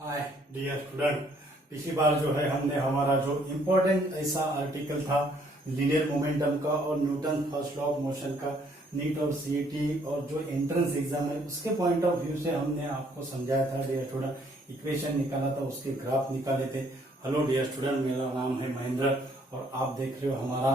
Hi dear student, पिछली बार जो है हमने हमारा जो इम्पोर्टेंट ऐसा आर्टिकल था लीनियर मोमेंटम का और Newton first law of motion का नीट और सीईटी और जो एंट्रेंस एग्जाम है उसके पॉइंट ऑफ व्यू से हमने आपको समझाया था डियर स्टूडेंट। इक्वेशन निकाला था, उसके ग्राफ निकाले थे। हेलो डियर स्टूडेंट, मेरा नाम है महेंद्र और आप देख रहे हो हमारा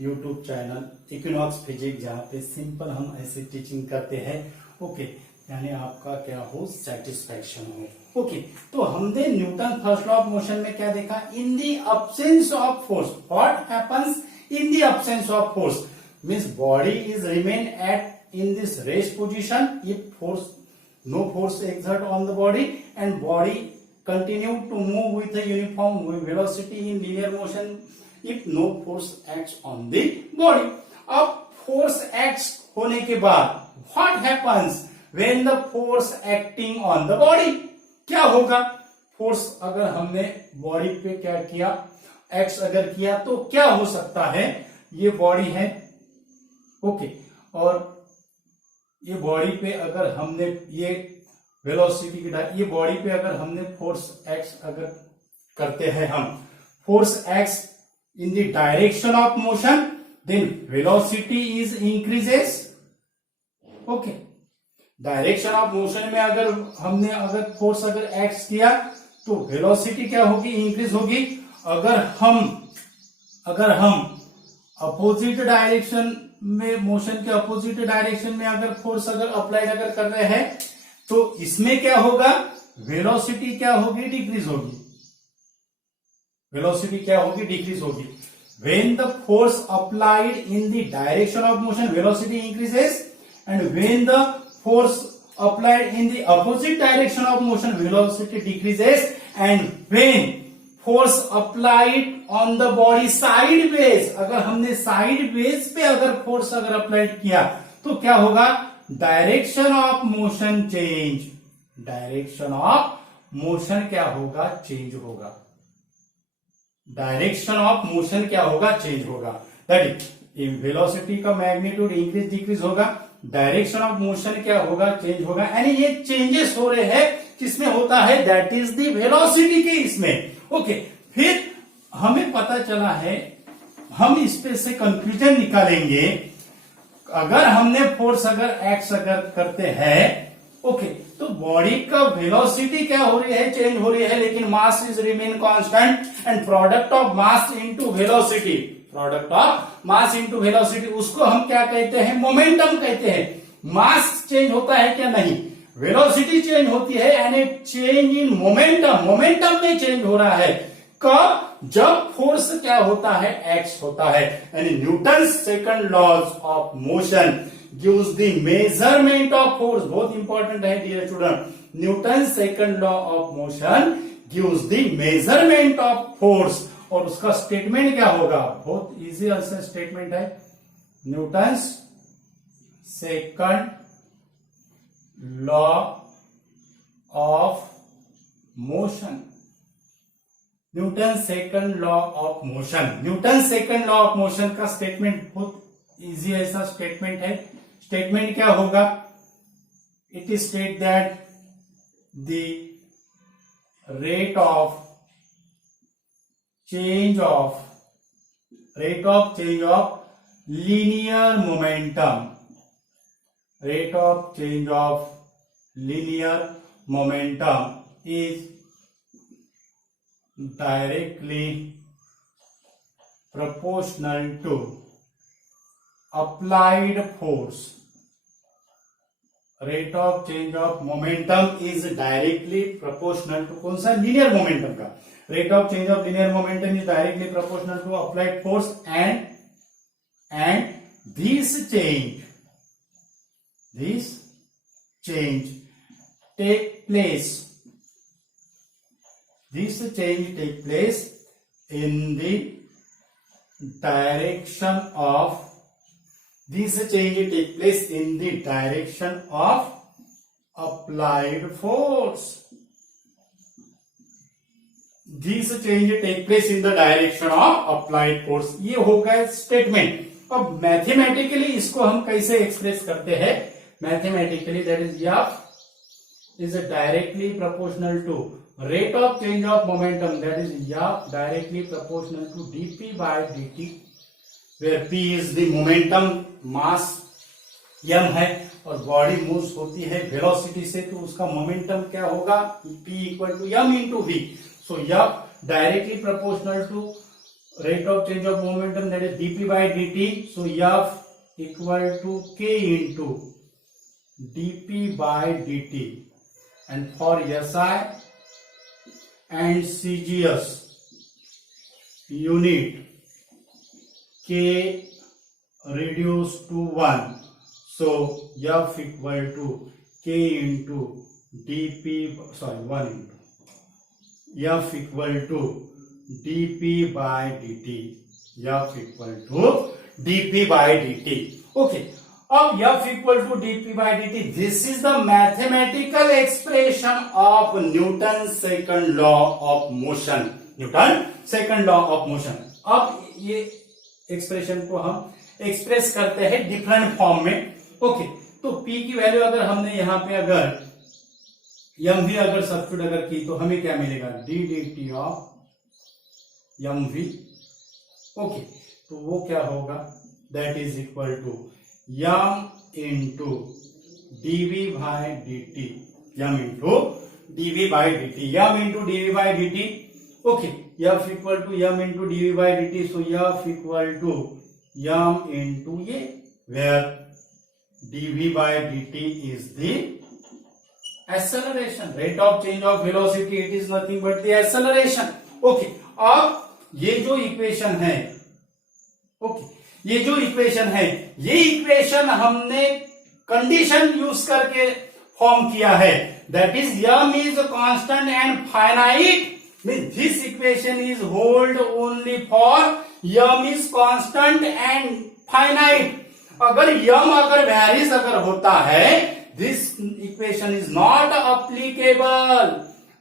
यूट्यूब चैनल इक्विनॉक्स फिजिक्स, जहाँ पे सिंपल हम ऐसे टीचिंग करते हैं। ओके, यानी आपका क्या हो, सेटिस्फैक्शन हो। ओके, तो हमने Newton first law of motion में क्या देखा, in the absence of force what happens in the absence of force means body is remain at in this rest position if force no force exert on the body and body continue to move with a uniform velocity in linear motion if no force acts on the body। अब force acts होने के बाद what happens when the force acting on the body, क्या होगा? Force अगर हमने body पे क्या किया, एक्ट अगर किया तो क्या हो सकता है? ये बॉडी है, ओके, और ये बॉडी पे अगर हमने ये वेलोसिटी की ये बॉडी पे अगर हमने फोर्स एक्स अगर करते हैं, हम force x in the direction of motion, then velocity is increases. Okay, direction of motion में अगर हमने अगर फोर्स अगर एक्स किया तो वेलोसिटी क्या होगी, इंक्रीज होगी। अगर हम अपोजिट डायरेक्शन में, मोशन के अपोजिट डायरेक्शन में अगर फोर्स अगर अप्लाइड अगर कर रहे हैं तो इसमें क्या होगा, वेलोसिटी क्या होगी, डिक्रीज होगी। वेलोसिटी क्या होगी, डिक्रीज होगी। When the force applied in the direction of motion velocity increases and when the force applied in the opposite direction of motion velocity decreases and when force applied on the body sideways, अगर हमने side veg पे अगर force अगर applied किया तो क्या होगा, direction of motion change. Direction of motion क्या होगा, चेंज होगा। डायरेक्शन ऑफ मोशन क्या होगा, चेंज होगा। दैट इज वेलोसिटी का मैग्नीट्यूड इंक्रीज डिक्रीज होगा, डायरेक्शन ऑफ मोशन क्या होगा, चेंज होगा। यानी ये चेंजेस हो रहे हैं, किसमें होता है, दैट इज द वेलोसिटी के इसमें। ओके, फिर हमें पता चला है, हम इस पे से कंक्लूजन निकालेंगे, अगर हमने फोर्स अगर एक्स अगर करते हैं, ओके, तो बॉडी का वेलोसिटी क्या हो रही है, चेंज हो रही है, लेकिन mass is remain constant and product of mass into velocity, product of mass into velocity, उसको हम क्या कहते हैं, मोमेंटम कहते हैं। मास चेंज होता है क्या, नहीं, वेलोसिटी चेंज होती है, यानी चेंज इन मोमेंटम, मोमेंटम में चेंज हो रहा है। कब, जब फोर्स क्या होता है, एक्स होता है। यानी Newton second laws of motion gives the measurement of force, बहुत इंपॉर्टेंट है dear student. Newton second law of motion gives the measurement of force, और उसका स्टेटमेंट क्या होगा, बहुत इजी स्टेटमेंट है, Newton second law of motion. Newton second law of motion, Newton second law of motion का statement बहुत easy ऐसा statement है। स्टेटमेंट क्या होगा, it is state that the rate of change of linear momentum, rate of change of linear momentum is directly proportional to applied force। rate of change of momentum is directly proportional to, कौन सा, linear momentum का। rate of change of linear momentum is directly proportional to applied force and this change take place in the direction of applied force। This change take place in the direction of applied force, ये होगा statement. अब mathematically इसको हम कैसे express करते हैं, mathematically that is F is directly proportional to rate of change of momentum, that is F directly proportional to dp by dt, where p is the momentum, mass m है और body moves होती है velocity से, तो उसका momentum क्या होगा, p equal to m into v. So F directly proportional to rate of change of momentum, that is dp by dt. So F equal to k into dp by dt. And for SI and CGS unit k reduced to 1. So F equal to k into dp, sorry 1 into F equal to dp by dt. F equal to dp by dt. Okay. अब F equal to dp by dt, this is the mathematical expression of Newton's second law of motion. Newton second law of motion. अब ये expression को हम express करते हैं different form में. Okay, तो p की वैल्यू अगर हमने यहाँ पे अगर mv अगर सब्स्टिट्यूट अगर की तो हमें क्या मिलेगा, d dt of mv. Okay, तो वो क्या होगा, that is equal to m into dv by dt. m into dv by dt. m into dv by dt. Okay, f equal to m into dv by dt. So f equal to m into ये, where dv by dt is the acceleration, rate of change of velocity. It is nothing but the acceleration. Okay, अब ये जो equation है, okay, ये जो equation है, ये equation हमने कंडीशन यूज करके फॉर्म किया है, that is m is constant and finite. Means this equation is hold only for m is constant and finite. अगर यम अगर वैरिज अगर होता है, this equation is not applicable.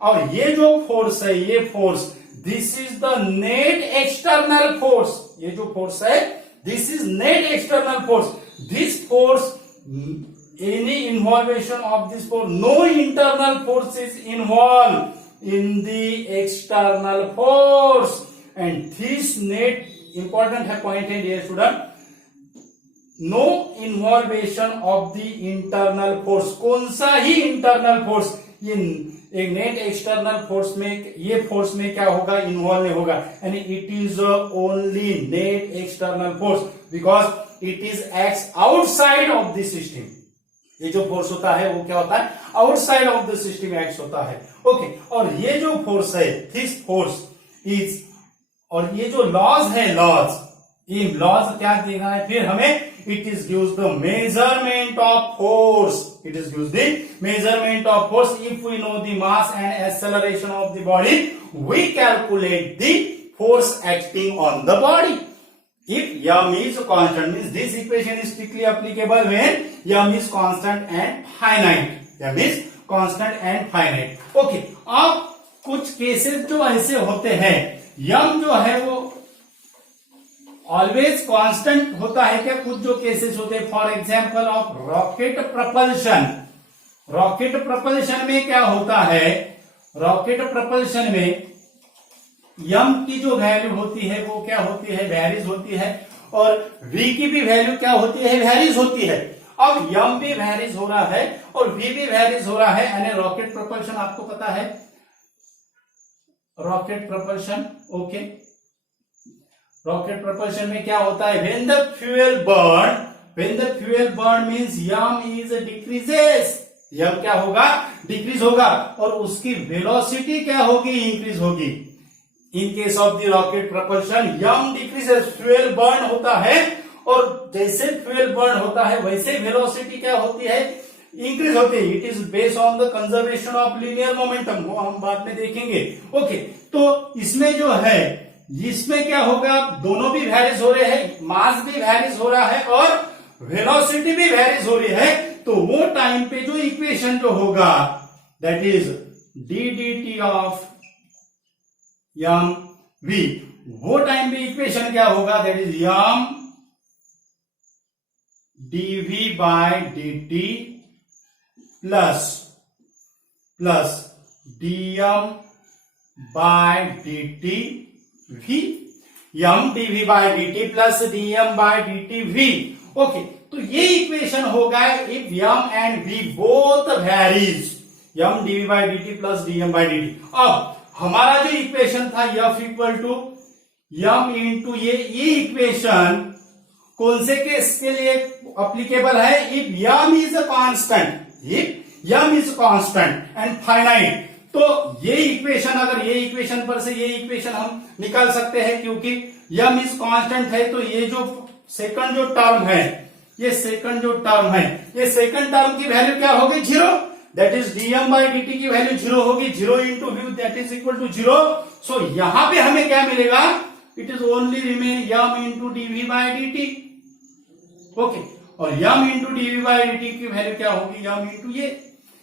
और ये जो फोर्स है, ये force, this is the net external force. ये जो फोर्स है, this is net external force. This force, any involvement of this force, no internal force is involve in the external force. And this net, important है point है dear student, no involvement of the internal force. कौन सा ही internal force, ये एक net external force में, ये force में क्या होगा, इन्वॉल्व नहीं होगा. यानी it is only net external force, because it is acts outside of the system. ये जो फोर्स होता है वो क्या होता है, outside of the system act होता है. ओके, और ये जो फोर्स है, दिस फोर्स इज, और ये जो लॉज है, लॉज, ये लॉज क्या देगा है फिर हमें, it is gives the measurement of force. It is gives the measurement of force. If we know the mass and acceleration of the body, we calculate the force acting on the body. If m is constant, means this equation is strictly applicable when m is constant and finite. m is constant and finite. Okay, अब कुछ cases जो ऐसे होते हैं, m जो है वो always constant होता है क्या, कुछ जो केसेस होते हैं, for example of rocket propulsion. Rocket propulsion में क्या होता है, रॉकेट प्रपल्शन में m की जो वैल्यू होती है वो क्या होती है, वेरीज होती है, और v की भी वैल्यू क्या होती है, वेरीज होती है. अब m भी वेरीज हो रहा है और v भी वेरीज हो रहा है, यानी रॉकेट प्रपल्शन आपको पता है, rocket propulsion. Okay, rocket propulsion में क्या होता है, when the fuel burn means m is decreases. m क्या होगा, डिक्रीज होगा, और उसकी वेलोसिटी क्या होगी, इंक्रीज होगी. In case of the rocket propulsion m decreases, fuel burn होता है, और जैसे फ्यूल बर्न होता है वैसे वेलोसिटी क्या होती है, इंक्रीज होती है. It is based on the conservation of linear momentum, वो हम बाद में देखेंगे. ओके, तो इसमें जो है, इसमें क्या होगा, दोनों भी वैरीज हो रहे हैं, मास भी वैरीज हो रहा है और वेलोसिटी भी वैरीज हो रही है. तो वो टाइम पे जो इक्वेशन जो होगा, that is d dt of m v, वो टाइम पे इक्वेशन क्या होगा, that is m dv by dt plus plus dm by dt v, m dv by dt plus dm by dt v। Okay, तो ये equation होगा if m and v both varies, m dv by dt plus dm by dt। अब हमारा जो equation था f equal to m into ये equation कौन से केस के लिए अप्लीकेबल है? If m is a constant, if m is constant and finite. तो ये इक्वेशन, अगर ये इक्वेशन पर से ये इक्वेशन हम निकाल सकते हैं, क्योंकि m इज कांस्टेंट है, तो ये जो सेकंड जो टर्म है, ये सेकंड जो टर्म है, ये सेकंड टर्म की वैल्यू क्या होगी? 0। That is dm by dt की वैल्यू 0 होगी, 0 into v that is equal to 0। So यहां पे हमें क्या मिलेगा? It is only remain m into dv by dt। Okay, और m into dv by dt की वैल्यू क्या होगी? m इंटू ये,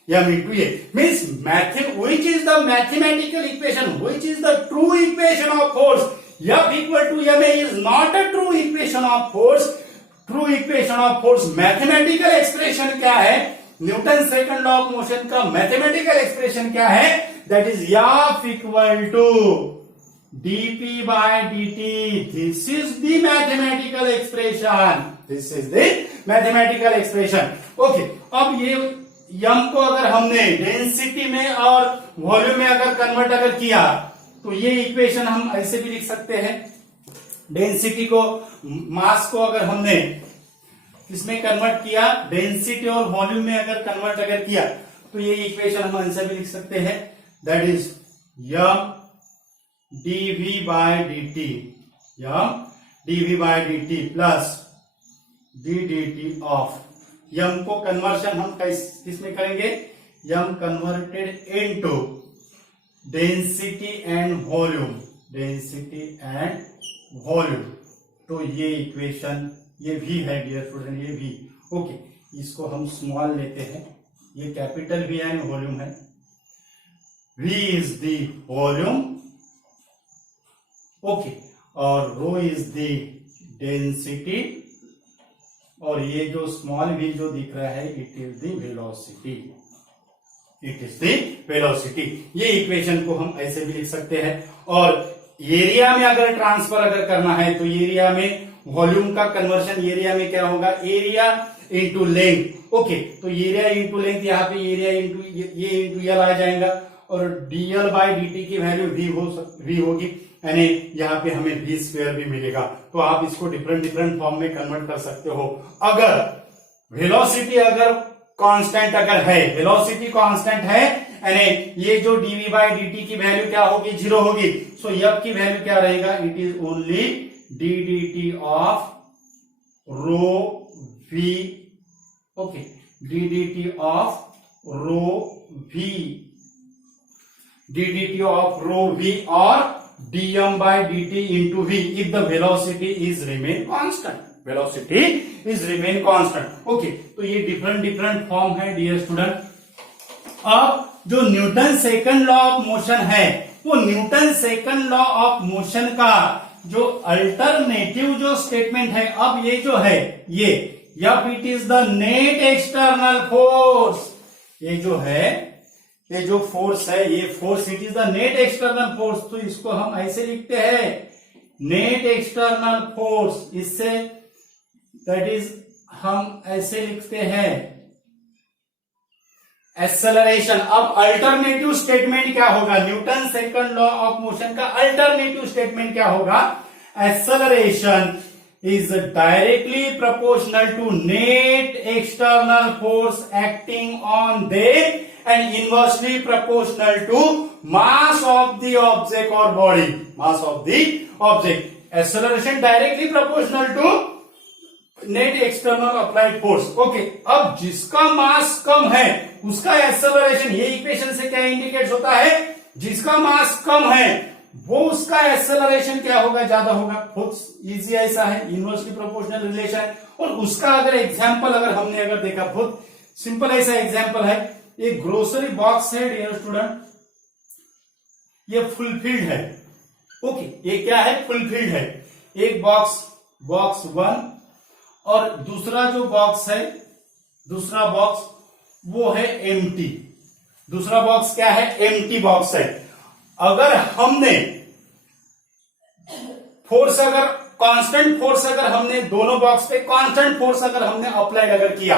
m इंटू ये means which is the mathematical equation, which is the true equation of force? F equal to ma is not a true equation of force. True equation of force mathematical expression क्या है? Newton second law of motion का mathematical expression क्या है? That is F equal to dp by dt। This is the mathematical expression, this is the mathematical expression. Okay, अब ये m को अगर हमने डेंसिटी में और वॉल्यूम में अगर कन्वर्ट अगर किया, तो ये इक्वेशन हम ऐसे भी लिख सकते हैं। डेंसिटी को, मास को अगर हमने इसमें कन्वर्ट किया, डेंसिटी और वॉल्यूम में अगर कन्वर्ट अगर किया, तो ये इक्वेशन हम ऐसे भी लिख सकते हैं। That is m dv by dt, m dv by dt plus d dt of m को कन्वर्शन हम किसमें करेंगे? m converted into density and volume, density and volume. तो ये इक्वेशन, ये भी है डियर स्टूडेंट, ये भी। ओके, इसको हम स्मॉल लेते हैं, ये कैपिटल V एंड वॉल्यूम है। V is the volume, okay, और रो इज द डेंसिटी, और ये जो स्मॉल v जो दिख रहा है, it is the velocity, it is the velocity. ये इक्वेशन को हम ऐसे भी लिख सकते हैं। और एरिया में अगर ट्रांसफर अगर करना है, तो एरिया में वॉल्यूम का कन्वर्शन एरिया में क्या होगा? Area into length. ओके, तो एरिया इंटू लेंथ, यहाँ पे एरिया इंटू ये इंटू एल आ जाएगा, और dl बाई dt की वैल्यू v होगी, यानी यहाँ पे हमें v स्क्वायर भी मिलेगा। तो आप इसको डिफरेंट फॉर्म में कन्वर्ट कर सकते हो। अगर वेलोसिटी अगर कांस्टेंट अगर है, वेलोसिटी कांस्टेंट है, यानी ये जो dv बाई dt की वैल्यू क्या होगी? 0 होगी। सो f की वैल्यू क्या रहेगा? It is only d dt of rho v। Okay, d dt of rho v, d dt of rho v और dm by dt into v if the velocity is remain constant, velocity is remain constant। Okay, तो ये different form है dear student. अब जो Newton second law of motion है, वो Newton second law of motion का जो अल्टरनेटिव जो स्टेटमेंट है, अब ये जो है ये F it is the net external force, ये जो है, ये जो फोर्स है, ये force it is the net external force. तो इसको हम ऐसे लिखते हैं, नेट एक्सटर्नल फोर्स, इससे दैट इज हम ऐसे लिखते हैं एक्सेलरेशन। अब अल्टरनेटिव स्टेटमेंट क्या होगा? Newton second law of motion का अल्टरनेटिव स्टेटमेंट क्या होगा? Acceleration is directly proportional to net external force acting on them and inversely proportional to mass of the object or body, mass of the object. Acceleration directly proportional to net external applied force। Okay, अब जिसका मास कम है उसका acceleration, ये equation से क्या indicate होता है? जिसका मास कम है वो उसका एक्सेलरेशन क्या होगा? ज्यादा होगा। बहुत इजी ऐसा है, इनवर्सली प्रोपोर्शनल रिलेशन है। और उसका अगर एग्जांपल अगर हमने अगर देखा, बहुत सिंपल ऐसा एग्जांपल है, एक ग्रोसरी बॉक्स है डियर स्टूडेंट, ये फुलफिल्ड है। ओके, ये क्या है? फुलफिल्ड है। एक बॉक्स 1 और दूसरा जो बॉक्स है, दूसरा बॉक्स वो है एम्प्टी। दूसरा बॉक्स क्या है, एम्प्टी बॉक्स है। अगर हमने फोर्स, अगर कांस्टेंट फोर्स, अगर हमने दोनों बॉक्स पे कांस्टेंट फोर्स अगर हमने अप्लाइड अगर किया,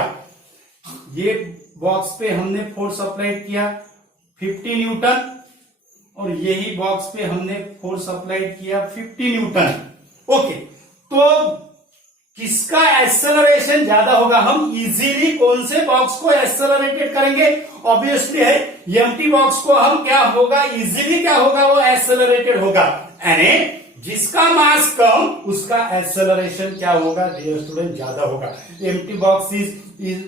ये बॉक्स पे हमने फोर्स अप्लाइड किया 50 न्यूटन और यही बॉक्स पे हमने फोर्स अप्लाइड किया 50 न्यूटन। ओके, तो किसका एक्सेलरेशन ज्यादा होगा? हम इजीली कौन से बॉक्स को एक्सेलरेटेड करेंगे? ऑब्वियसली है एम्प्टी बॉक्स को हम क्या होगा, इजीली क्या होगा, वो एक्सेलरेटेड होगा। यानी जिसका मास कम उसका एक्सेलरेशन क्या होगा डियर स्टूडेंट, ज्यादा होगा। Empty box is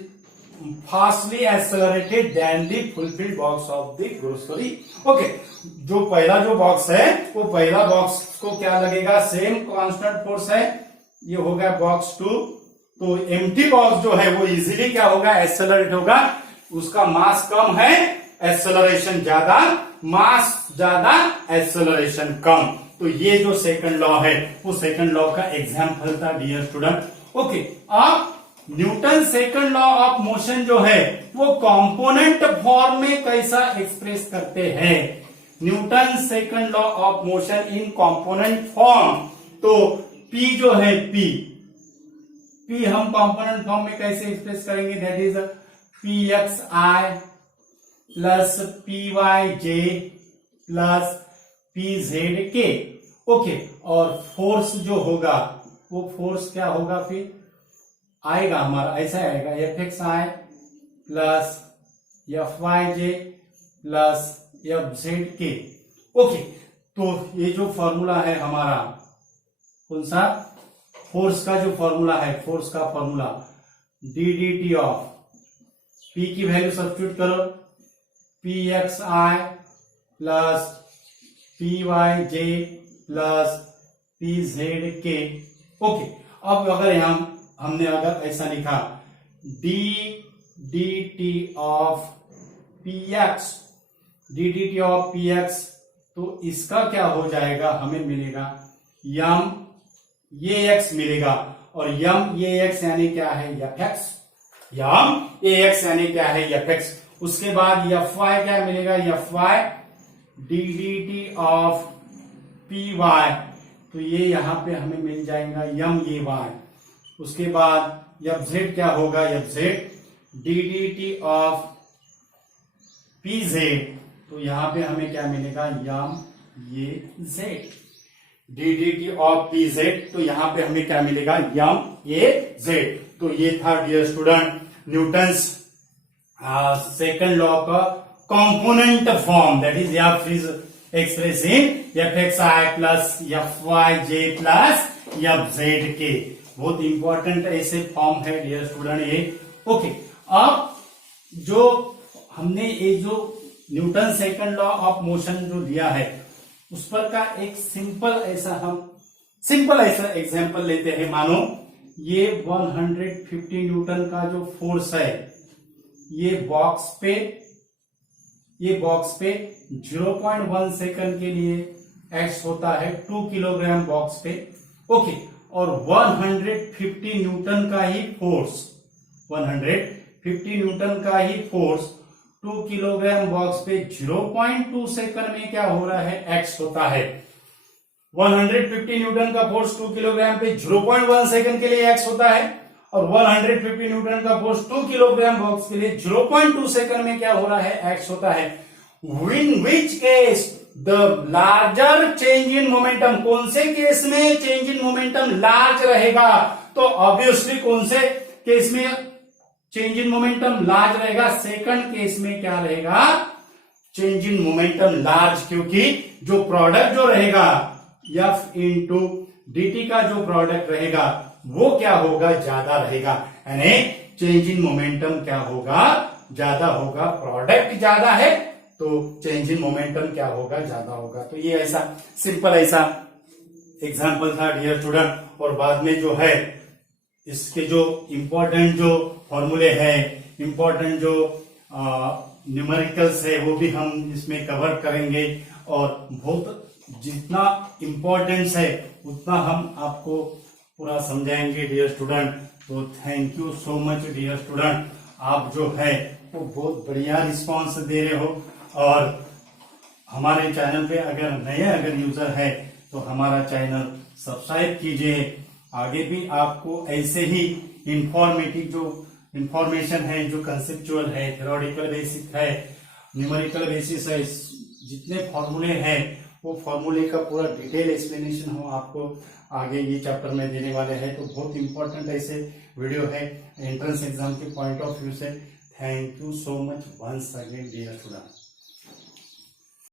fastly accelerated than the fulfilled box of the grocery. Okay, जो पहला जो बॉक्स है वो पहला बॉक्स को क्या लगेगा, सेम कांस्टेंट फोर्स है, ये हो गया बॉक्स 2। तो एम्प्टी बॉक्स जो है वो इजीली क्या होगा, एक्सेलरेट होगा, उसका मास कम है, एक्सेलरेशन ज्यादा, मास ज्यादा, एक्सेलरेशन कम। तो ये जो सेकंड लॉ है वो सेकंड लॉ का एग्जांपल था डियर स्टूडेंट। ओके, अब Newton second law of motion जो है वो कंपोनेंट फॉर्म में कैसा एक्सप्रेस करते हैं? Newton second law of motion in component form. तो P जो है P हम कंपोनेंट फॉर्म में कैसे एक्सप्रेस करेंगे? That is pxi plus pyj plus pzk। Okay, और फोर्स जो होगा वो फोर्स क्या होगा, फिर आएगा हमारा ऐसा आएगा fxi plus fyj plus fzk। Okay, तो ये जो फॉर्मूला है हमारा कौन सा, फोर्स का जो फॉर्मूला है, फोर्स का फॉर्मूला ddT ऑफ P की वैल्यू सब्स्टिट्यूट करो, pxi plus pyj plus pzk। Okay, अब अगर हमने अगर ऐसा लिखा ddT ऑफ px, तो इसका क्या हो जाएगा, हमें मिलेगा यम ये x मिलेगा, और यम ये x यानी क्या है, fx, यम ये x यानी क्या है, fx। उसके बाद fy क्या मिलेगा, fy ddT ऑफ py, तो ये यहां पे हमें मिल जाएगा यम ये y। उसके बाद fz क्या होगा, fz ddT ऑफ pz, तो यहां पे हमें क्या मिलेगा, यम ये z ddT ऑफ pz, तो यहां पे हमें क्या मिलेगा, यम ये z। तो ये था dear student Newton's second law का component form, that is f is expressing fxi plus fyj plus fzk। बहुत इंपॉर्टेंट ऐसे फॉर्म है डियर स्टूडेंट ये। ओके, अब जो हमने ये जो Newton second law of motion जो दिया है उस पर का एक सिंपल ऐसा एग्जांपल लेते हैं। मानो ये 150 न्यूटन का जो फोर्स है ये बॉक्स पे 0.1 सेकंड के लिए एक्ट होता है 2 किलोग्राम बॉक्स पे। ओके, और 150 न्यूटन का ही फोर्स 2 किलोग्राम बॉक्स पे 0.2 सेकंड में क्या हो रहा है, एक्ट होता है। 150 न्यूटन का फोर्स 2 किलोग्राम पे 0.1 सेकंड के लिए एक्ट होता है, और 150 न्यूटन का फोर्स 2 किलोग्राम बॉक्स के लिए 0.2 सेकंड में क्या हो रहा है, एक्ट होता है। In which case the larger change in momentum, कौन से केस में चेंज इन मोमेंटम लार्ज रहेगा? तो ऑब्वियसली कौन से केस में चेंज इन मोमेंटम लार्ज रहेगा? सेकंड केस में क्या रहेगा, चेंज इन मोमेंटम लार्ज, क्योंकि जो प्रोडक्ट जो रहेगा F इंटू dt का जो प्रोडक्ट रहेगा वो क्या होगा, ज्यादा रहेगा। यानी चेंज इन मोमेंटम क्या होगा, ज्यादा होगा। प्रोडक्ट ज्यादा है तो चेंज इन मोमेंटम क्या होगा, ज्यादा होगा। तो ये ऐसा सिंपल ऐसा एग्जांपल था डियर स्टूडेंट। और बाद में जो है इसके जो इंपॉर्टेंट जो फॉर्मूले हैं, इंपॉर्टेंट जो न्यूमेरिकल्स है वो भी हम इसमें कवर करेंगे, और बहुत जितना इंपॉर्टेंस है उतना हम आपको पूरा समझाएंगे डियर स्टूडेंट। तो thank you so much dear student, आप जो है वो बहुत बढ़िया रिस्पांस दे रहे हो। और हमारे चैनल पे अगर यूजर है तो हमारा चैनल सब्सक्राइब कीजिए। आगे भी आपको ऐसे ही इंफॉर्मेटिव जो इंफॉर्मेशन है, जो कंसेप्चुअल है, थ्योरेटिकल बेसिक है, न्यूमेरिकल बेसिस है, जितने फॉर्मूले हैं वो फॉर्मूले का पूरा डिटेल एक्सप्लेनेशन हम आपको आगे ये चैप्टर में देने वाले हैं। तो बहुत इंपॉर्टेंट ऐसे वीडियो है एंट्रेंस एग्जाम के पॉइंट ऑफ व्यू से। Thank you so much once again dear student.